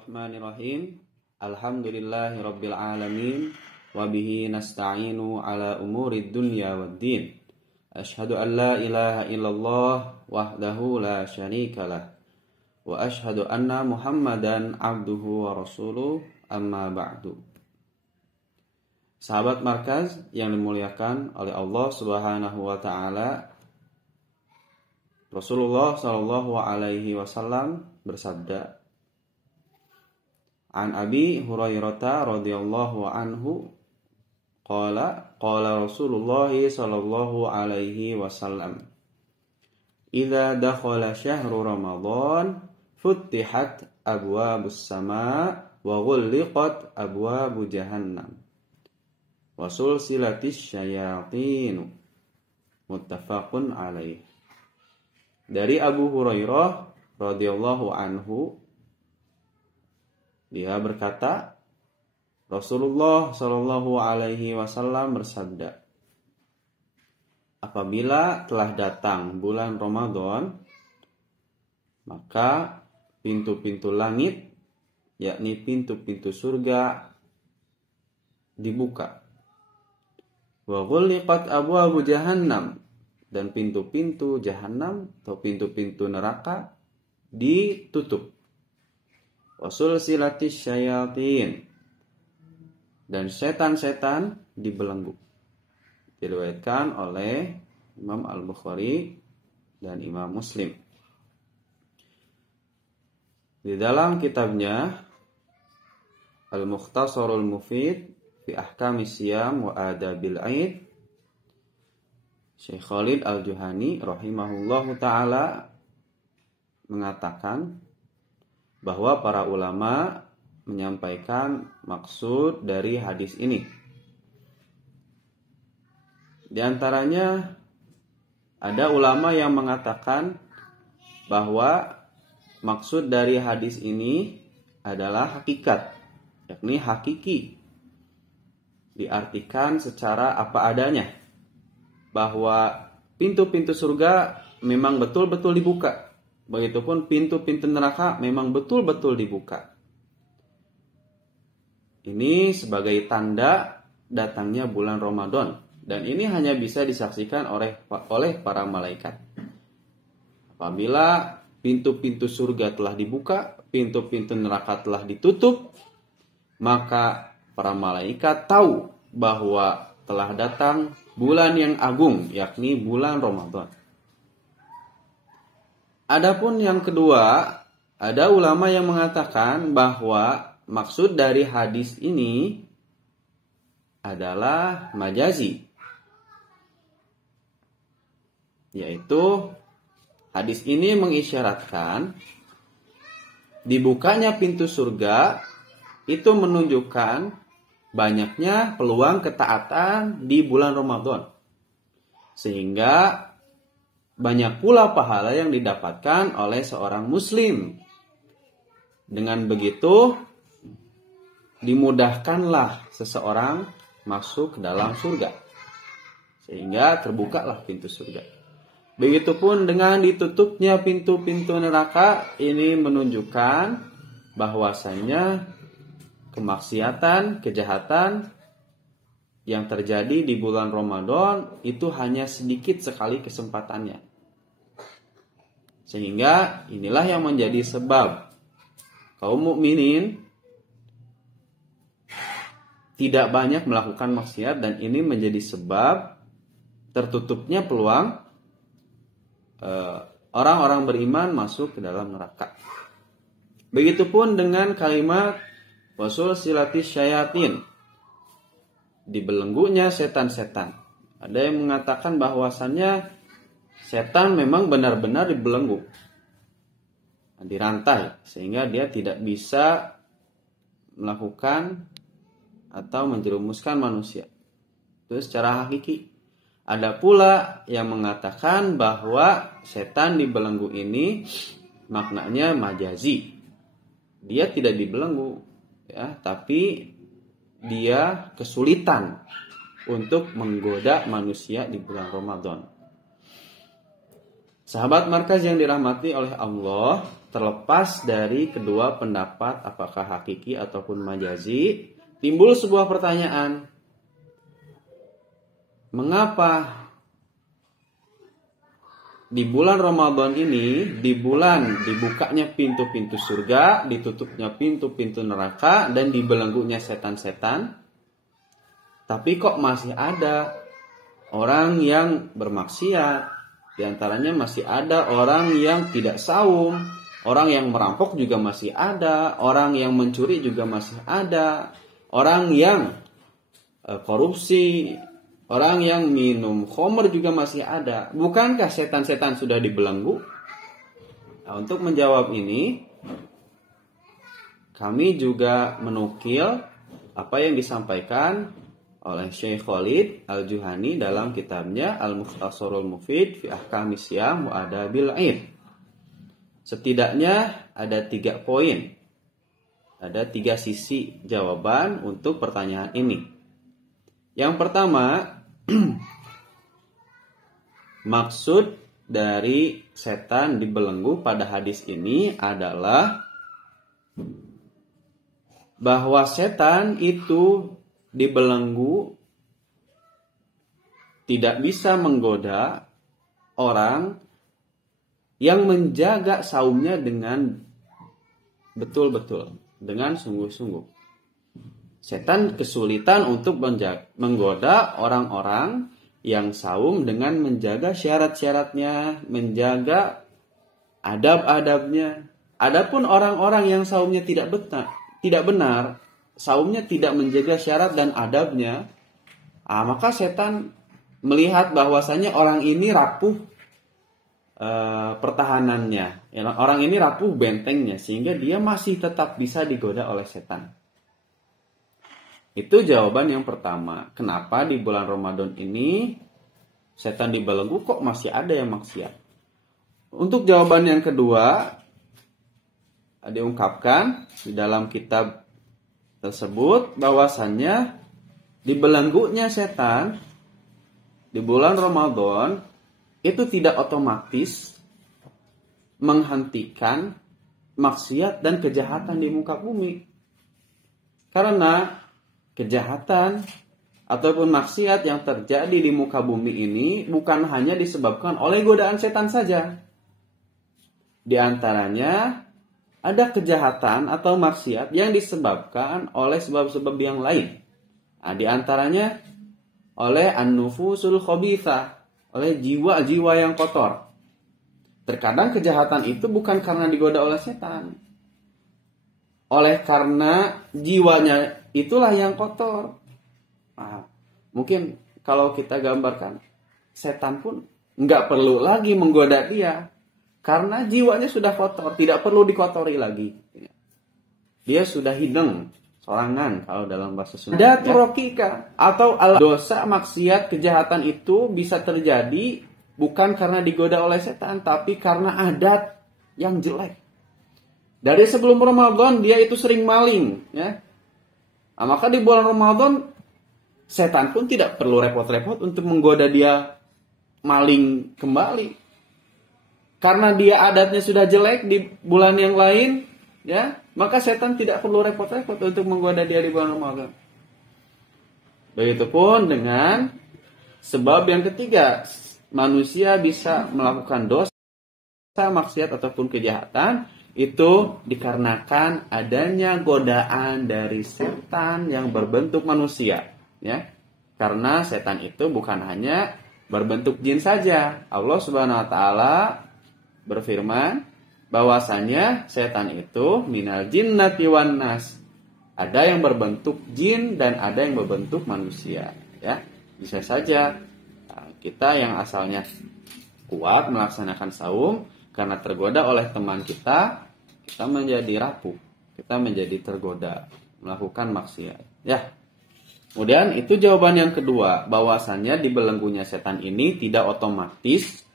Bismillahirrahmanirrahim. Alhamdulillahirabbil alamin wa bihi nasta'inu ala umurid dunya waddin. Asyhadu an la ilaha illallah wahdahu la syarikalah wa asyhadu anna Muhammadan abduhu wa rasuluh, amma ba'du. Sahabat markaz yang dimuliakan oleh Allah Subhanahu wa taala, Rasulullah sallallahu alaihi wasallam bersabda, An Abi Hurairah radhiyallahu anhu qala Rasulullah sallallahu alaihi wasallam, idza dakhala syahru Ramadan futtihat abwabus sama wa ghulliqat abwabu jahannam wa sulsilatis syayatin. Muttafaqun alaih. Dari Abu Hurairah radhiyallahu anhu, dia berkata, Rasulullah Shallallahu alaihi wasallam bersabda, apabila telah datang bulan Ramadan, maka pintu-pintu langit, yakni pintu-pintu surga, dibuka. Wa ghulliqat abwabu jahannam, dan pintu-pintu jahannam atau pintu-pintu neraka ditutup. Wasul silatis syayatin, dan setan-setan dibelenggu. Diriwayatkan oleh Imam Al-Bukhari dan Imam Muslim. Di dalam kitabnya Al-Mukhtasarul Mufid fi Ahkamis Siyam wa Adabil Aid, Syekh Khalid Al-Juhani rahimahullahu ta'ala mengatakan bahwa para ulama menyampaikan maksud dari hadis ini. Di antaranya ada ulama yang mengatakan bahwa maksud dari hadis ini adalah hakikat, yakni hakiki. Diartikan secara apa adanya, bahwa pintu-pintu surga memang betul-betul dibuka. Begitupun pintu-pintu neraka memang betul-betul dibuka. Ini sebagai tanda datangnya bulan Ramadan, dan ini hanya bisa disaksikan oleh para malaikat. Apabila pintu-pintu surga telah dibuka, pintu-pintu neraka telah ditutup, maka para malaikat tahu bahwa telah datang bulan yang agung, yakni bulan Ramadan. Adapun yang kedua, ada ulama yang mengatakan bahwa maksud dari hadis ini adalah majazi. Yaitu hadis ini mengisyaratkan dibukanya pintu surga itu menunjukkan banyaknya peluang ketaatan di bulan Ramadan. Sehingga banyak pula pahala yang didapatkan oleh seorang muslim. Dengan begitu, dimudahkanlah seseorang masuk ke dalam surga. Sehingga terbukalah pintu surga. Begitupun dengan ditutupnya pintu-pintu neraka, ini menunjukkan bahwasanya kemaksiatan, kejahatan yang terjadi di bulan Ramadan itu hanya sedikit sekali kesempatannya. Sehingga inilah yang menjadi sebab kaum mukminin tidak banyak melakukan maksiat, dan ini menjadi sebab tertutupnya peluang orang-orang beriman masuk ke dalam neraka. Begitupun dengan kalimat wasul silatis syayatin, dibelenggunya setan-setan. Ada yang mengatakan bahwasannya setan memang benar-benar dibelenggu, dirantai, sehingga dia tidak bisa melakukan atau menjerumuskan manusia. Itu secara hakiki. Ada pula yang mengatakan bahwa setan dibelenggu ini maknanya majazi. Dia tidak dibelenggu, ya, tapi dia kesulitan untuk menggoda manusia di bulan Ramadan. Sahabat markaz yang dirahmati oleh Allah, terlepas dari kedua pendapat apakah hakiki ataupun majazi, timbul sebuah pertanyaan. Mengapa di bulan Ramadan ini, di bulan dibukanya pintu-pintu surga, ditutupnya pintu-pintu neraka, dan dibelenggunya setan-setan, tapi kok masih ada orang yang bermaksiat? Di antaranya masih ada orang yang tidak saum, orang yang merampok juga masih ada, orang yang mencuri juga masih ada, orang yang korupsi, orang yang minum khamr juga masih ada. Bukankah setan-setan sudah dibelenggu? Nah, untuk menjawab ini, kami juga menukil apa yang disampaikan oleh Syekh Khalid Al-Juhani dalam kitabnya Al-Mukhtasarul Mufid fi Ahkamis Syiyam wa Adabil Aid. Setidaknya ada 3 poin. Ada 3 sisi jawaban untuk pertanyaan ini. Yang pertama, maksud dari setan dibelenggu pada hadis ini adalah bahwa setan itu dibelenggu tidak bisa menggoda orang yang menjaga saumnya dengan betul-betul, dengan sungguh-sungguh. Setan kesulitan untuk menggoda orang-orang yang saum dengan menjaga syarat-syaratnya, menjaga adab-adabnya. Adapun orang-orang yang saumnya tidak benar, saumnya tidak menjaga syarat dan adabnya, maka setan melihat bahwasanya orang ini rapuh pertahanannya, orang ini rapuh bentengnya, sehingga dia masih tetap bisa digoda oleh setan. Itu jawaban yang pertama. Kenapa di bulan Ramadan ini setan dibelenggu kok masih ada yang maksiat? Untuk jawaban yang kedua, diungkapkan di dalam kitab tersebut bahwasannya dibelenggunya setan di bulan Ramadan itu tidak otomatis menghentikan maksiat dan kejahatan di muka bumi. Karena kejahatan ataupun maksiat yang terjadi di muka bumi ini bukan hanya disebabkan oleh godaan setan saja. Di antaranya ada kejahatan atau maksiat yang disebabkan oleh sebab-sebab yang lain. Nah, di antaranya oleh an-nufusul khabithah, oleh jiwa-jiwa yang kotor. Terkadang kejahatan itu bukan karena digoda oleh setan, oleh karena jiwanya itulah yang kotor. Nah, mungkin kalau kita gambarkan, setan pun nggak perlu lagi menggoda dia. Karena jiwanya sudah kotor, tidak perlu dikotori lagi. Dia sudah hideng, sorangan kalau dalam bahasa Sunda. Ada turokika atau dosa, maksiat, kejahatan itu bisa terjadi bukan karena digoda oleh setan, tapi karena adat yang jelek. Dari sebelum Ramadan dia itu sering maling, ya. Nah, maka di bulan Ramadan setan pun tidak perlu repot-repot untuk menggoda dia maling kembali. Karena dia adatnya sudah jelek di bulan yang lain, ya, maka setan tidak perlu repot-repot untuk menggoda dia di bulan Ramadan. Begitupun dengan sebab yang ketiga, manusia bisa melakukan dosa, maksiat ataupun kejahatan itu dikarenakan adanya godaan dari setan yang berbentuk manusia, ya. Karena setan itu bukan hanya berbentuk jin saja. Allah Subhanahu wa taala berfirman bahwasanya setan itu minal jinnati wan nas. Ada yang berbentuk jin dan ada yang berbentuk manusia, ya. Bisa saja kita yang asalnya kuat melaksanakan saum karena tergoda oleh teman kita menjadi rapuh, kita menjadi tergoda melakukan maksiat, ya. Kemudian itu jawaban yang kedua, bahwasanya dibelenggunya setan ini tidak otomatis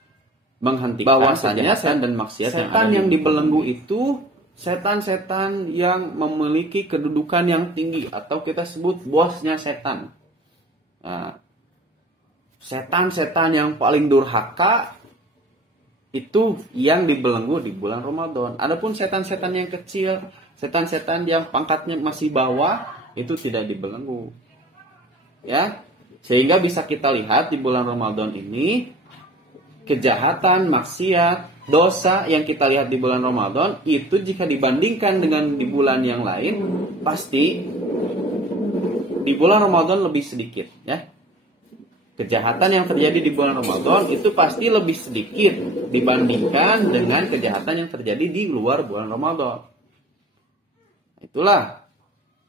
menghentikan bahwasanya setan dan maksiat. Setan yang dibelenggu itu setan-setan yang memiliki kedudukan yang tinggi atau kita sebut bosnya setan. Nah, setan-setan yang paling durhaka Itu yang dibelenggu di bulan Ramadan. Adapun setan-setan yang kecil, setan-setan yang pangkatnya masih bawah, itu tidak dibelenggu. Ya. Sehingga bisa kita lihat di bulan Ramadan ini kejahatan, maksiat, dosa yang kita lihat di bulan Ramadan itu jika dibandingkan dengan di bulan yang lain pasti di bulan Ramadan lebih sedikit, ya. Kejahatan yang terjadi di bulan Ramadan itu pasti lebih sedikit dibandingkan dengan kejahatan yang terjadi di luar bulan Ramadan. Itulah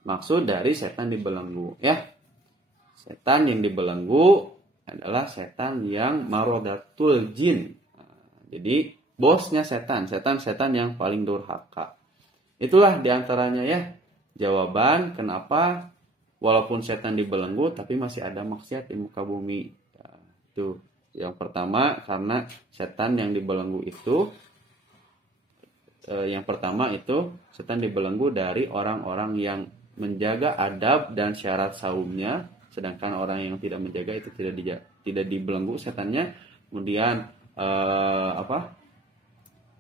maksud dari setan dibelenggu, ya. Setan yang dibelenggu adalah setan yang marodatul jin. Jadi bosnya setan yang paling durhaka. Itulah diantaranya, ya, jawaban kenapa walaupun setan dibelenggu tapi masih ada maksiat di muka bumi. Ya, itu yang pertama, karena setan yang dibelenggu itu yang pertama itu setan dibelenggu dari orang-orang yang menjaga adab dan syarat saumnya, sedangkan orang yang tidak menjaga itu tidak dibelenggu setannya. Kemudian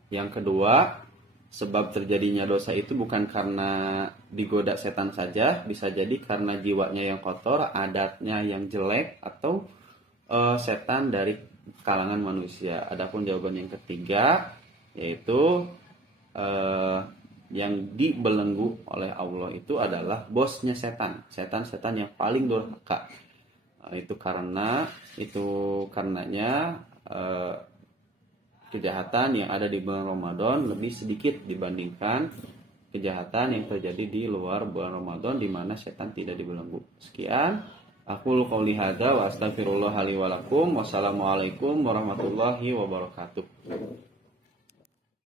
yang kedua, sebab terjadinya dosa itu bukan karena digoda setan saja, bisa jadi karena jiwanya yang kotor, adatnya yang jelek, atau setan dari kalangan manusia. Adapun jawaban yang ketiga yaitu yang dibelenggu oleh Allah itu adalah bosnya setan yang paling durhaka. Itu karenanya kejahatan yang ada di bulan Ramadan lebih sedikit dibandingkan kejahatan yang terjadi di luar bulan Ramadan di mana setan tidak dibelenggu. Sekian, aku qouli hadza wa astaghfirullah li wa lakum. Wassalamualaikum warahmatullahi wabarakatuh.